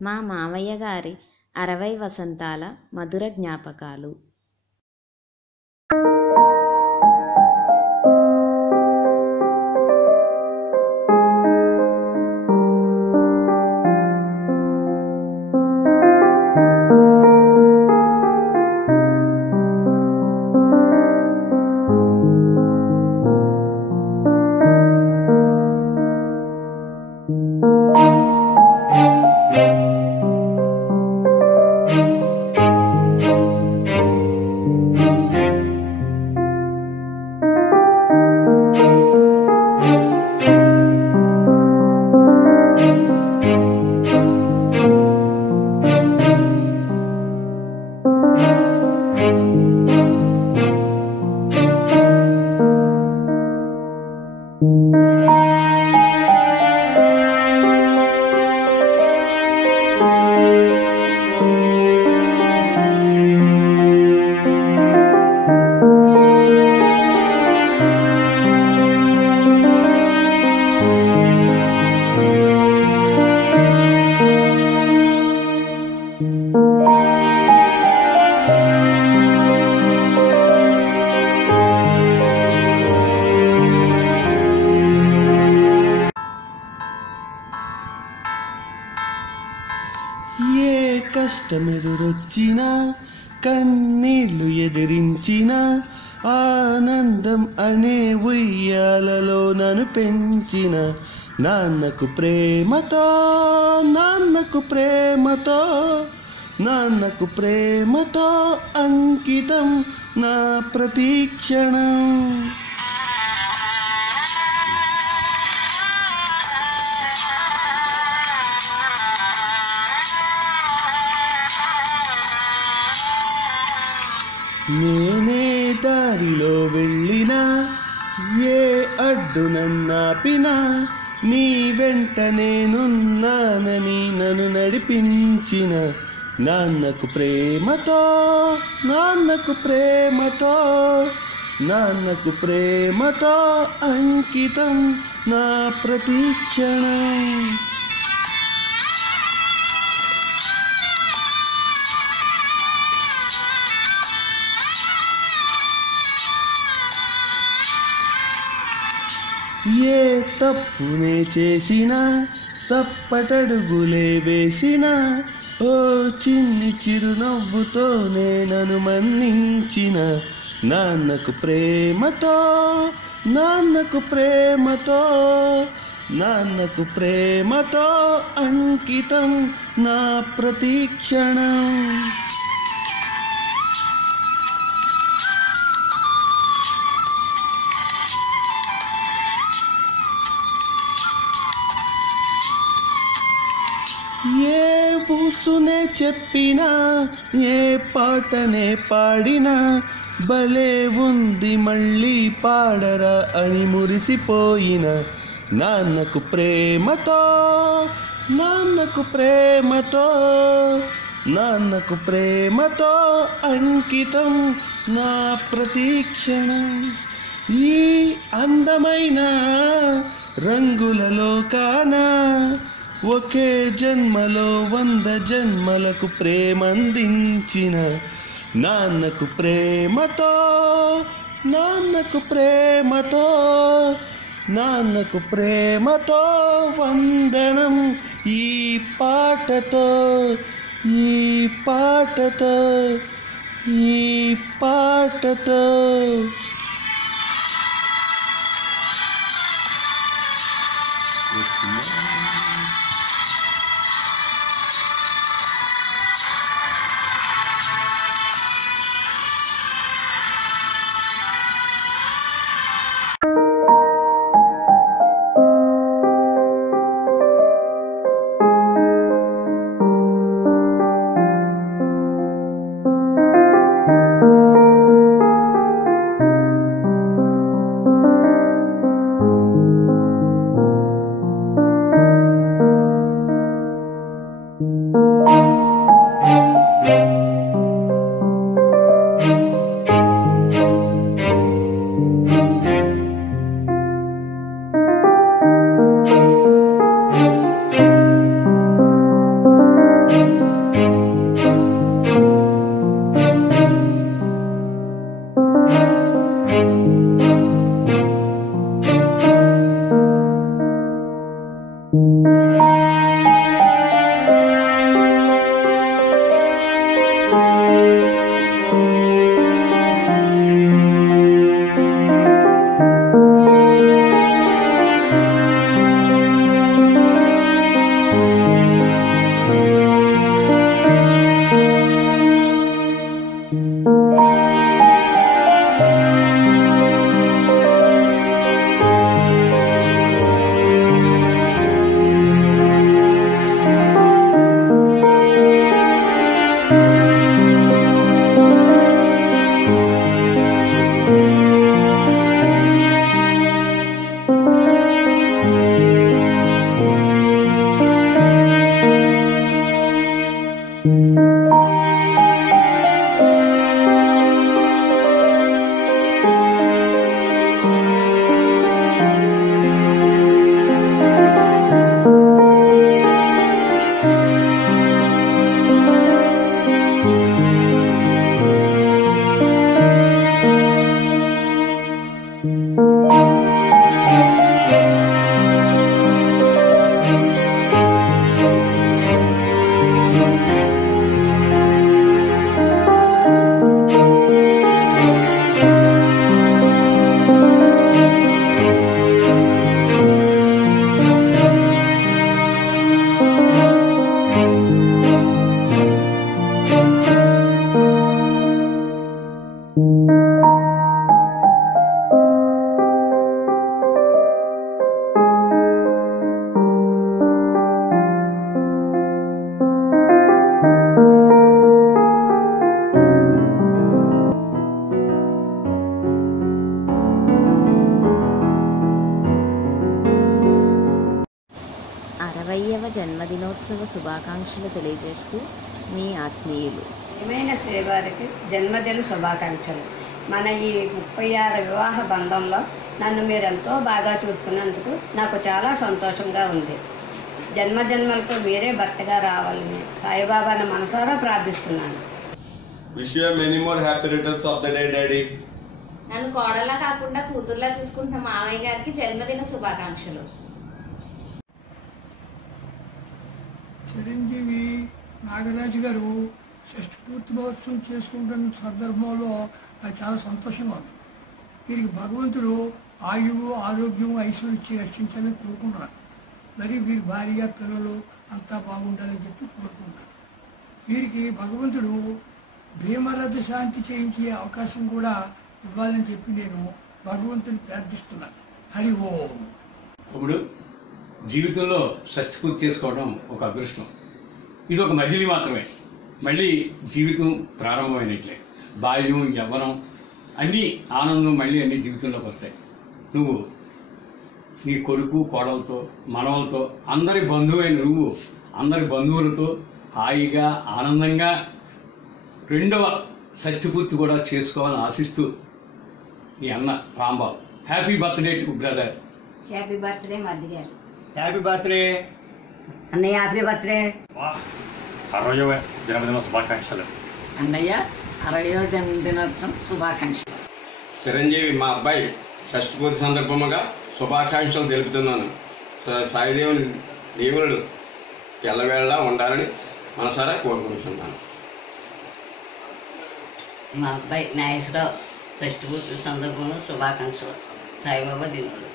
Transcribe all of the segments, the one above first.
మా మావయ్య గారి 60 వసంతాల మధుర జ్ఞాపకాలు. ఏ కష్టమెదురొచ్చినా కన్నీళ్లు ఎదిరించిన ఆనందం అనే ఉయ్యాలలో నన్ను పెంచిన నాన్నకు ప్రేమతో నాన్నకు ప్రేమతో నాన్నకు ప్రేమతో అంకితం నా ప్రతీక్షణం. నేనే దారిలో వెళ్ళినా ఏ అడ్డు నన్నాపినా నీ వెంట నేనున్నానని నన్ను నడిపించిన నాన్నకు ప్రేమతో నాన్నకు ప్రేమతో నాన్నకు ప్రేమతో అంకితం నా ప్రతీక్షణం. ఏ తప్పునే చేసినా తప్పటడుగులే వేసినా ఓ చిన్ని చిరునవ్వుతోనే నన్ను మన్నించిన నాన్నకు ప్రేమతో నాన్నకు ప్రేమతో నాన్నకు ప్రేమతో అంకితం నా ప్రతీక్షణం. ఏ ఊసునే చెప్పినా ఏ పాటనే పాడినా భలే ఉంది మళ్ళీ పాడరా అని మురిసిపోయిన నాన్నకు ప్రేమతో నాన్నకు ప్రేమతో నాన్నకు ప్రేమతో అంకితం నా ప్రతీక్షణం. ఈ అందమైన రంగుల లోకాన ఒకే జన్మలో 100 జన్మలకు ప్రేమందించిన నాన్నకు ప్రేమతో నాన్నకు ప్రేమతో నాన్నకు ప్రేమతో వందనం ఈ పాటతో ఈ పాటతో ఈ పాటతో. జన్మదినోత్సవ శుభాకాంక్షలు తెలియజేస్తూ మీ ఆత్మీయులు. ప్రియమైన శ్రీవారికి జన్మదిన శుభాకాంక్షలు. మన ఈ 36 వివాహ బంధంలో నన్ను మీరెంతో బాగా చూసుకున్నందుకు నాకు చాలా సంతోషంగా ఉంది. జన్మజన్మలకు మీరే భర్తగా రావాలని సాయిబాబాను మనసారా ప్రార్థిస్తున్నాను. Wish you many more happy returns of the day daddy. నన్ను కోడల్లా కాకుండా కూతుర్లా చూసుకుంటున్న మావయ్య గారికి జన్మదిన శుభాకాంక్షలు. చిరంజీవి నాగరాజు గారు షష్ఠి పూర్తి మహోత్సవం చేసుకుంటున్న సందర్భంలో అది చాలా సంతోషంగా ఉంది. వీరికి భగవంతుడు ఆయువు ఆరోగ్యము ఐశ్వర్యం ఇచ్చి రక్షించాలని కోరుకుంటున్నాను. మరి వీరి భార్య పిల్లలు అంతా బాగుండాలని చెప్పి కోరుకుంటున్నాను. వీరికి భగవంతుడు భీమరథ శాంతి చేయించే అవకాశం కూడా ఇవ్వాలని చెప్పి నేను భగవంతుని ప్రార్థిస్తున్నాను. హరి ఓం. ఇప్పుడు జీవితంలో షష్ఠి పూర్తి చేసుకోవడం ఒక అదృష్టం. ఇది ఒక మజిలీ మాత్రమే. మళ్ళీ జీవితం ప్రారంభమైనట్లే. బాల్యం, యవ్వనం అన్నీ ఆనందం మళ్ళీ అన్ని జీవితంలోకి వస్తాయి. నువ్వు నీ కొడుకు, కోడలతో, మనవలతో, అందరి బంధువైన నువ్వు అందరి బంధువులతో హాయిగా ఆనందంగా రెండవ షష్ఠి పూర్తి కూడా చేసుకోవాలని ఆశిస్తూ నీ అన్న Rambabu. Happy birthday to brother. Happy birthday మధ్య గారు. హ్యాపీ బర్త్డే అన్నయ్య. హ్యాపీ బర్త్డే 60వ జన్మదిన శుభాకాంక్షలు అన్నయ్య. 60వ జన్మదినోత్సవం శుభాకాంక్షలు. చిరంజీవి మా అబ్బాయి షష్ఠి పూర్తి సందర్భంగా శుభాకాంక్షలు తెలుపుతున్నాను. సాయిదేవుని దేవుడు ఎల్లవేళలా ఉండాలని మనసారా కోరుకుంటున్నాను. మా అబ్బాయి నాగేశ్వరరావు షష్ఠి పూర్తి సందర్భంలో శుభాకాంక్షలు. సాయిబాబా దీవులు.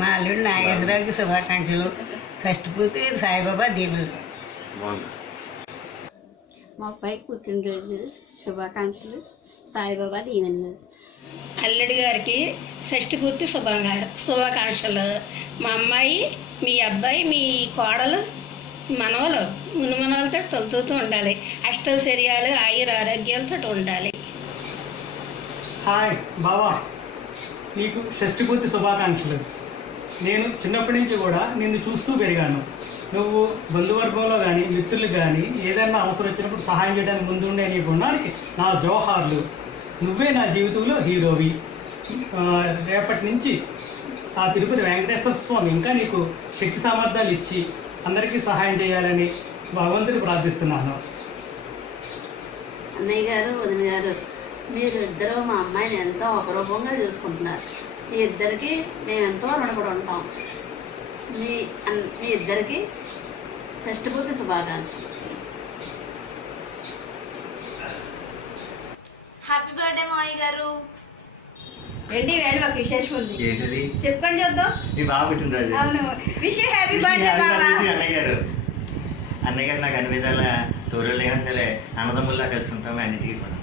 మా అల్లుడు నాగేశ్వరరావుకి శుభాకాంక్షలు. షష్ఠి పూర్తి సాయిబాబా దీవులు. మా అబ్బాయి పుట్టినరోజు శుభాకాంక్షలు. సాయిబాబా దీవెనలు. అల్లుడి గారికి షష్ఠి పూర్తి శుభాకాంక్షలు. మా అమ్మాయి, మీ అబ్బాయి, మీ కోడలు, మనవలు, మును మనవలతో తొలుతూ ఉండాలి. అష్టైశ్వర్యాలు, ఆయుర ఆరోగ్యాలతో ఉండాలి. హాయ్ బావా, నీకు షష్ఠి పూర్తి శుభాకాంక్షలు. నేను చిన్నప్పటి నుంచి కూడా నిన్ను చూస్తూ పెరిగాను. నువ్వు బంధువర్గంలో కానీ మిత్రులు కానీ ఏదైనా అవసరం వచ్చినప్పుడు సహాయం చేయడానికి ముందుండే నీ గుణానికి నా జోహార్లు. నువ్వే నా జీవితంలో హీరోవి. రేపటి నుంచి ఆ తిరుపతి వెంకటేశ్వర స్వామి ఇంకా నీకు శక్తి సామర్థ్యాలు ఇచ్చి అందరికీ సహాయం చేయాలని భగవంతుని ప్రార్థిస్తున్నాను. అన్నయ్య గారు, వదిన గారు, మీరిద్దరూ మా అమ్మాయిని ఎంతో అపరూపంగా చూసుకుంటున్నారు. మీ ఇద్దరికి మేమెంతో రుణపడి ఉంటాం. మీ ఇద్దరికి షష్ఠి పూర్తి శుభాకాంక్షలు. హ్యాపీ బర్త్డే మావయ్య గారు. రండి వేడి, ఒక విశేషం ఉంది. ఏంటది? చెప్పండి చూద్దాం. మీ బాబు పుట్టినరోజు. అవును. విష్ యూ హ్యాపీ బర్త్డే బాబా. అన్నయ్య గారు నాకు అన్ని విధాల తోడులైనా సరే అన్నదమ్ముల్లా కలిసి ఉంటాము అన్నిటికీ కూడా.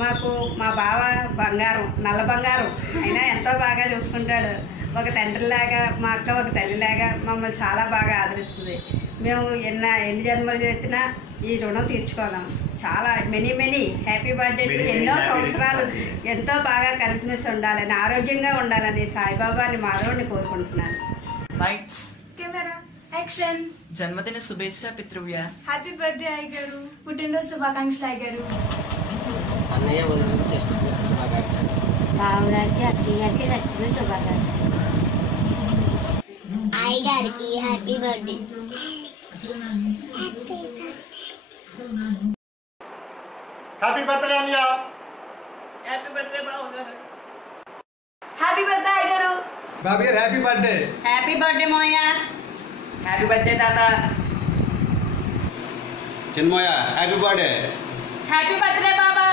మాకు మా బావ బంగారం, నల్ల బంగారం. అయినా ఎంతో బాగా చూసుకుంటాడు. ఒక తండ్రిలాగా, మా అక్క ఒక తల్లిలాగా మమ్మల్ని చాలా బాగా ఆదరిస్తుంది. మేము ఎన్ని జన్మలు చేసినా ఈ రుణం తీర్చుకోలేం. చాలా మెనీ హ్యాపీ బర్త్డే. ఎన్నో సంవత్సరాలు ఎంతో బాగా కలిసిమెలిసి ఉండాలని, ఆరోగ్యంగా ఉండాలని సాయిబాబాని మాధవుని కోరుకుంటున్నాను. Lights, camera, action. జన్మదిన శుభేచ్ఛ పితృవ్య. హ్యాపీ బర్త్డే అయ్య గారు. పుట్టినరోజు శుభాకాంక్షలు అయ్య గారు. అన్నయ్య వదిలిన షష్ఠి పూర్తి శుభాకాంక్షలు. బావగారికి, అక్కయ్య గారికి షష్ఠి పూర్తి శుభాకాంక్షలు. అయ్య గారికి హ్యాపీ బర్త్డే. హ్యాపీ బర్త్డే అన్నయ్య. హ్యాపీ బర్త్డే బావగారు. హ్యాపీ బర్త్డే అయ్య గారు. Bobby garu happy birthday. Happy birthday మోయ. హ్యాపీ బర్త్డే తాత. Chinmayya happy birthday. Happy birthday బాబా.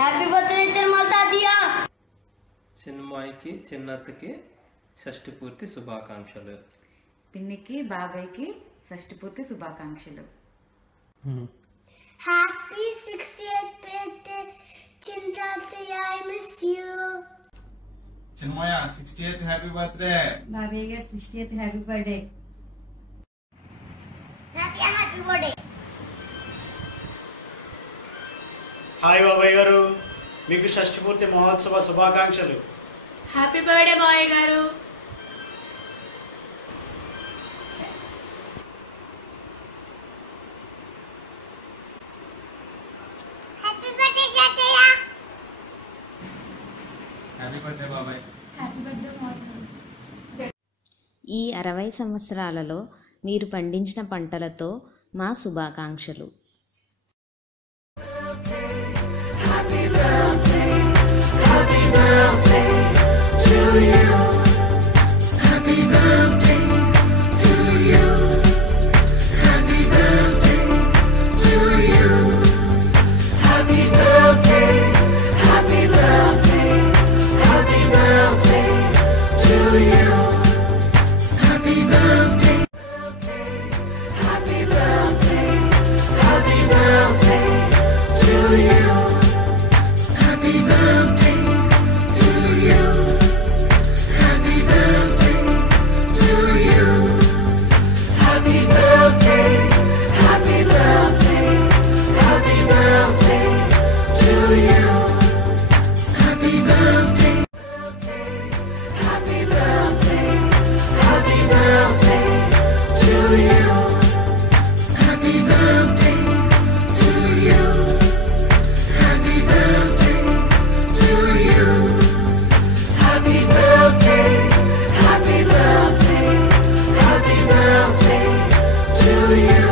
హ్యాపీ బర్త్డే తిరుమల తాతయ్య. చిన్మయ్యకి, చిన్నత్తకి షష్ఠి పూర్తి శుభాకాంక్షలు. పిన్నికి, బాబాయ్కి షష్ఠి పూర్తి శుభాకాంక్షలు. హ్యాపీ 68th బర్త్డే చింతాతయ్య. I miss you. Chinmayya 68th happy birthday. బాబాయ్ గారు 68th happy birthday. Happy birthday. Hi బాబాయ్ గారు, మీకు షష్ఠి పూర్తి మహోత్సవ శుభాకాంక్షలు. హ్యాపీ బర్త్డే బాయ్ గారు. Happy birthday Mohan. ఈ 60 సంవత్సరాలలో మీరు పండించిన పంటలతో మా శుభాకాంక్షలు. Happy birthday to you. Happy birthday to you. Happy birthday to you. Happy birthday, happy birthday, happy birthday to you. Happy birthday, happy birthday, happy birthday to you. Happy birthday to you. Happy birthday to you. Happy birthday, happy birthday, happy birthday to you. Happy birthday, happy birthday, happy birthday to you. Happy birthday to you. Happy birthday to you. Happy birthday, happy birthday, happy birthday to you.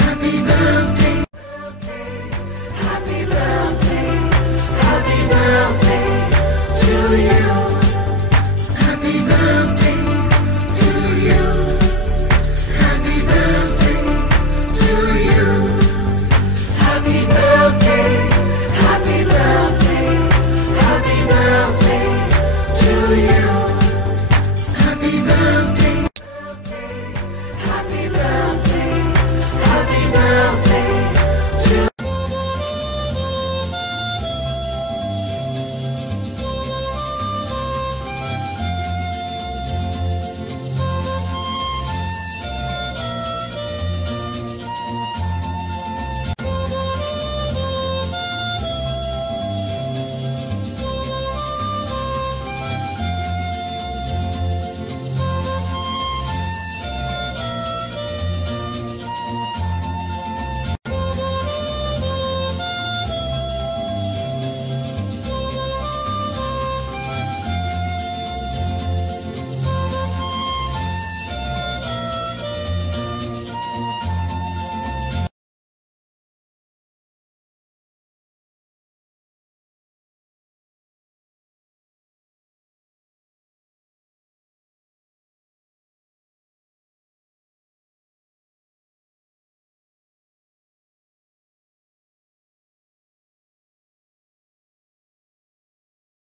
Happy birthday, happy birthday, happy birthday to you. Happy birthday to you. Happy birthday to you. Happy birthday, happy birthday, happy birthday to you.